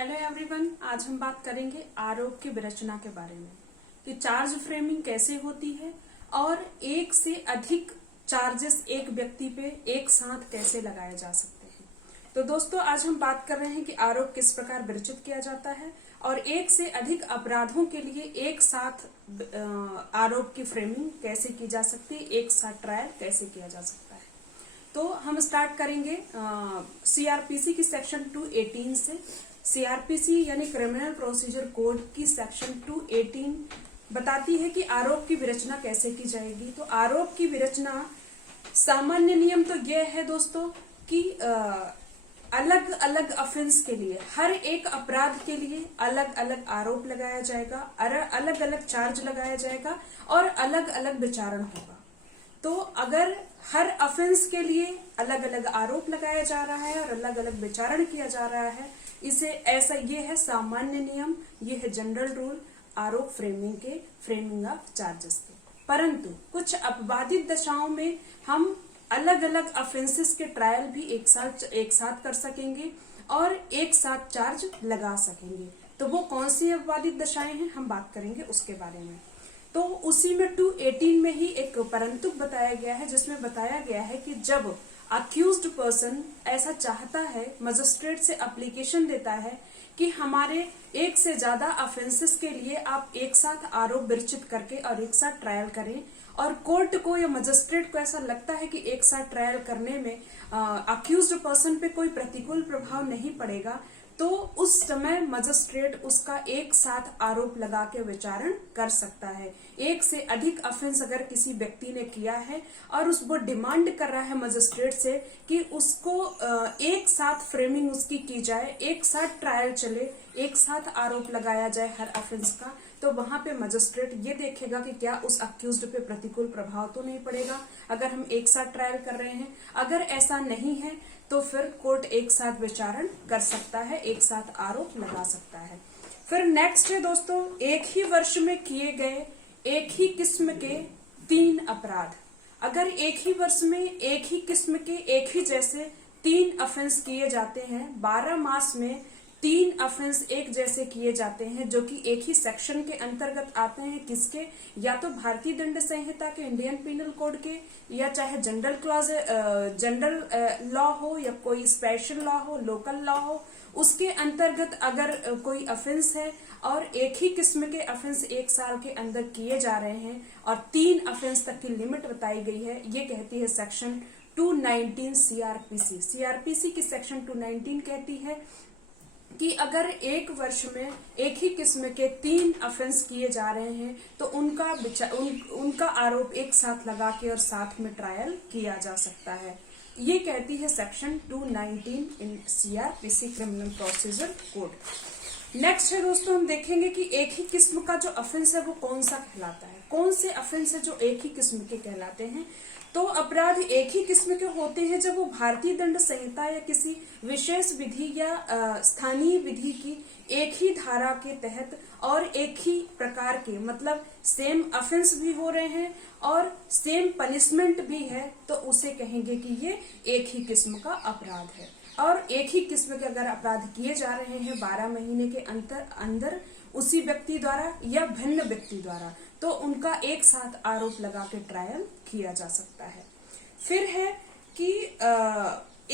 Hello everyone, आज हम बात करेंगे आरोप की विरचना के बारे में कि चार्ज फ्रेमिंग कैसे होती है और एक से अधिक चार्जेस एक व्यक्ति पे एक साथ कैसे लगाए जा सकते हैं। तो दोस्तों, आज हम बात कर रहे हैं कि आरोप किस प्रकार विरचित किया जाता है और एक से अधिक अपराधों के लिए एक साथ आरोप की फ्रेमिंग कैसे की जा सकती है, एक साथ ट्रायल कैसे किया जा सकता है। तो हम स्टार्ट करेंगे सीआरपीसी की सेक्शन 218 से। सीआरपीसी यानी क्रिमिनल प्रोसीजर कोड की सेक्शन 218 बताती है कि आरोप की विरचना कैसे की जाएगी। तो आरोप की विरचना सामान्य नियम तो यह है दोस्तों कि अलग अलग ऑफेंस के लिए, हर एक अपराध के लिए अलग अलग आरोप लगाया जाएगा, अलग अलग चार्ज लगाया जाएगा और अलग अलग विचारण होगा। तो अगर हर ऑफेंस के लिए अलग अलग आरोप लगाया जा रहा है और अलग अलग विचारण किया जा रहा है, इसे ऐसा ये है सामान्य नियम, ये है जनरल रूल आरोप फ्रेमिंग ऑफ चार्जेस के। परंतु कुछ अपवादित दशाओं में हम अलग अलग ऑफेंसेस के ट्रायल भी एक साथ कर सकेंगे और एक साथ चार्ज लगा सकेंगे। तो वो कौन सी अपवादित दशाएं हैं, हम बात करेंगे उसके बारे में। तो उसी में 218 में ही एक परंतु बताया गया है, जिसमें बताया गया है कि जब अक्यूज्ड पर्सन ऐसा चाहता है, मजिस्ट्रेट से एप्लीकेशन देता है कि हमारे एक से ज्यादा ऑफेंसेस के लिए आप एक साथ आरोप विरचित करके और एक साथ ट्रायल करें, और कोर्ट को या मजिस्ट्रेट को ऐसा लगता है कि एक साथ ट्रायल करने में अक्यूज्ड पर्सन पे कोई प्रतिकूल प्रभाव नहीं पड़ेगा, तो उस समय मजिस्ट्रेट उसका एक साथ आरोप लगा के विचारण कर सकता है। एक से अधिक ऑफेंस अगर किसी व्यक्ति ने किया है और वो डिमांड कर रहा है मजिस्ट्रेट से कि उसको एक साथ फ्रेमिंग उसकी की जाए, एक साथ ट्रायल चले, एक साथ आरोप लगाया जाए हर ऑफेंस का, तो वहां पे मजिस्ट्रेट ये देखेगा कि क्या उस अक्यूज्ड पे प्रतिकूल प्रभाव तो नहीं पड़ेगा अगर हम एक साथ ट्रायल कर रहे हैं। अगर ऐसा नहीं है तो फिर कोर्ट एक साथ विचारण कर सकता है, एक साथ आरोप लगा सकता है। फिर नेक्स्ट है दोस्तों, एक ही वर्ष में किए गए एक ही किस्म के 3 अपराध। अगर एक ही वर्ष में एक ही किस्म के एक ही जैसे 3 ऑफेंस किए जाते हैं, 12 मास में 3 ऑफेंस एक जैसे किए जाते हैं जो कि एक ही सेक्शन के अंतर्गत आते हैं, किसके, या तो भारतीय दंड संहिता के, इंडियन पिनल कोड के, या चाहे जनरल क्लॉज जनरल लॉ हो या कोई स्पेशल लॉ हो, लोकल लॉ हो, उसके अंतर्गत अगर कोई ऑफेंस है और एक ही किस्म के ऑफेंस 1 साल के अंदर किए जा रहे हैं और 3 ऑफेंस तक की लिमिट बताई गई है, ये कहती है सेक्शन 219 सीआरपीसी। सीआरपीसी की सेक्शन 219 कहती है कि अगर एक वर्ष में एक ही किस्म के 3 ऑफेंस किए जा रहे हैं तो उनका आरोप एक साथ लगा के और साथ में ट्रायल किया जा सकता है। ये कहती है section 219 in CrPC criminal procedure code. Next है दोस्तों, हम देखेंगे कि एक ही किस्म का जो ऑफेंस है वो कौन सा कहलाता है, कौन से ऑफेंस है जो एक ही किस्म के कहलाते हैं। तो अपराध एक ही किस्म के होते हैं जब वो भारतीय दंड संहिता या किसी विशेष विधि या स्थानीय विधि की एक ही धारा के तहत और एक ही प्रकार के, मतलब सेम ऑफेंस भी हो रहे हैं और सेम पनिशमेंट भी है, तो उसे कहेंगे कि ये एक ही किस्म का अपराध है। और एक ही किस्म के अगर अपराध किए जा रहे हैं 12 महीने के अंदर उसी व्यक्ति द्वारा या भिन्न व्यक्ति द्वारा, तो उनका एक साथ आरोप लगा के ट्रायल किया जा सकता है। फिर है कि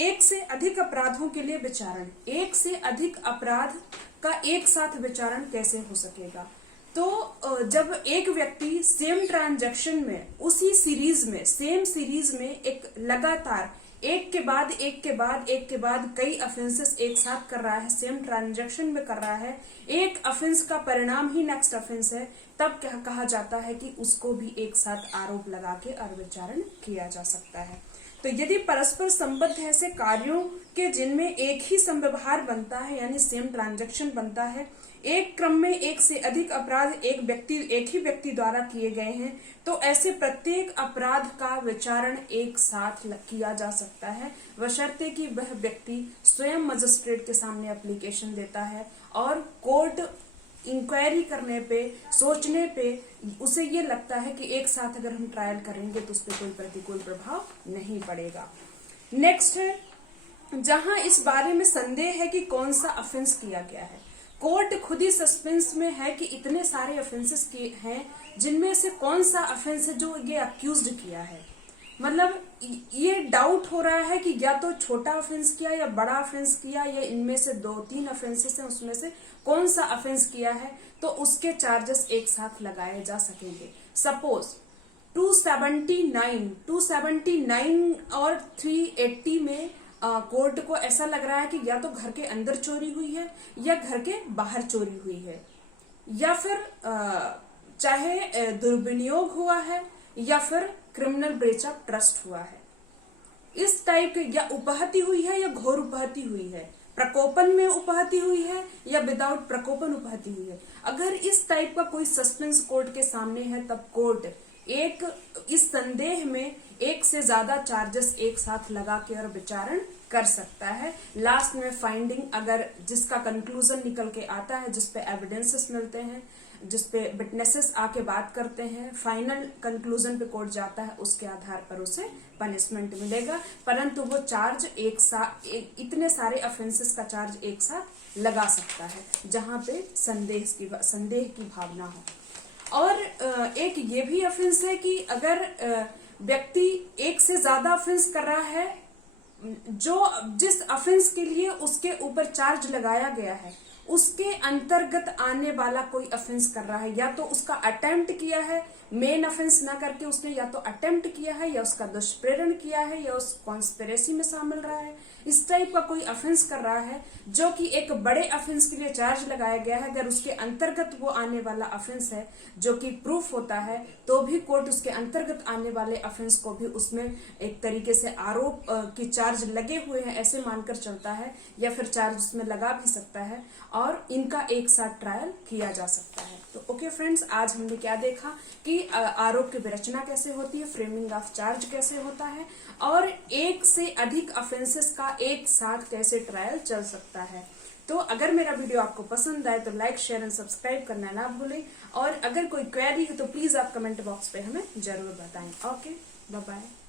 एक से अधिक अपराधों के लिए विचारण, एक से अधिक अपराध का एक साथ विचारण कैसे हो सकेगा। तो जब एक व्यक्ति सेम ट्रांजैक्शन में, उसी सीरीज में, सेम सीरीज में एक लगातार एक के बाद कई ऑफेंसेस एक साथ कर रहा है, सेम ट्रांजैक्शन में कर रहा है, एक ऑफेंस का परिणाम ही नेक्स्ट ऑफेंस है, तब क्या कहा जाता है कि उसको भी एक साथ आरोप लगा के और विचारण किया जा सकता है। तो यदि परस्पर संबद्ध ऐसे कार्यों के जिनमें एक ही संव्यवहार बनता है, यानी सेम ट्रांजैक्शन बनता है, एक क्रम में एक से अधिक अपराध एक ही व्यक्ति द्वारा किए गए हैं, तो ऐसे प्रत्येक अपराध का विचारण एक साथ किया जा सकता है, बशर्ते कि वह व्यक्ति स्वयं मजिस्ट्रेट के सामने एप्लीकेशन देता है और कोर्ट इंक्वायरी करने पे, सोचने पे उसे ये लगता है कि एक साथ अगर हम ट्रायल करेंगे तो उस पर कोई प्रतिकूल प्रभाव नहीं पड़ेगा। नेक्स्ट है जहां इस बारे में संदेह है कि कौन सा ऑफेंस किया गया है। कोर्ट खुद ही सस्पेंस में है कि इतने सारे ऑफेंसेस किए हैं, जिनमें से कौन सा ऑफेंस है जो ये अक्यूज्ड किया है। मतलब ये डाउट हो रहा है कि या तो छोटा ऑफेंस किया या बड़ा ऑफेंस किया, या इनमें से 2-3 ऑफेंसेस हैं, उसमें से कौन सा ऑफेंस किया है, तो उसके चार्जेस एक साथ लगाए जा सकेंगे। सपोज 279 और 380 में कोर्ट को ऐसा लग रहा है कि या तो घर के अंदर चोरी हुई है या घर के बाहर चोरी हुई है, या फिर चाहे दुर्विनियोग हुआ है या फिर क्रिमिनल ब्रीच ऑफ ट्रस्ट हुआ है। इस टाइप के, या उपहति हुई है या घोर उपहति हुई है, प्रकोपन में उपहति हुई है या विदाउट प्रकोपन उपहति हुई है। अगर इस टाइप का कोई सस्पेंस कोर्ट के सामने है, तब कोर्ट इस संदेह में एक से ज्यादा चार्जेस एक साथ लगा के और विचारण कर सकता है। लास्ट में फाइंडिंग, अगर जिसका कंक्लूजन निकल के आता है, जिसपे एविडेंसेस मिलते हैं, जिसपे विटनेसेस आके बात करते हैं, फाइनल कंक्लूजन पे कोर्ट जाता है, उसके आधार पर उसे पनिशमेंट मिलेगा। परंतु वो चार्ज इतने सारे ऑफेंसेस का चार्ज एक साथ लगा सकता है, जहां पे संदेह की भावना हो। और एक ये भी ऑफेंस है कि अगर व्यक्ति एक से ज्यादा ऑफेंस कर रहा है, जिस ऑफेंस के लिए उसके ऊपर चार्ज लगाया गया है उसके अंतर्गत आने वाला कोई ऑफेंस कर रहा है, या तो उसका अटेम्प्ट किया है, मेन ऑफेंस ना करके उसने या तो अटेम्प्ट किया है, या उसका दुष्प्रेरण किया है, या उस कॉन्स्पिरेसी में शामिल रहा है, इस टाइप का कोई ऑफेंस कर रहा है जो कि एक बड़े ऑफेंस के लिए चार्ज लगाया गया है। अगर उसके अंतर्गत वो आने वाला ऑफेंस है जो कि प्रूफ होता है, तो भी कोर्ट उसके अंतर्गत आने वाले ऑफेंस को भी उसमें एक तरीके से आरोप की चार्ज लगे हुए हैं ऐसे मानकर चलता है, या फिर चार्ज उसमें लगा भी सकता है और इनका एक साथ ट्रायल किया जा सकता है। तो ओके फ्रेंड्स, आज हमने क्या देखा कि आरोप की विरचना कैसे होती है, फ्रेमिंग ऑफ चार्ज कैसे होता है, और एक से अधिक ऑफेंसेस का एक साथ कैसे ट्रायल चल सकता है। तो अगर मेरा वीडियो आपको पसंद आए तो लाइक, शेयर एंड सब्सक्राइब करना ना भूलें, और अगर कोई क्वेरी है तो प्लीज आप कमेंट बॉक्स पे हमें जरूर बताएं। Okay, bye bye.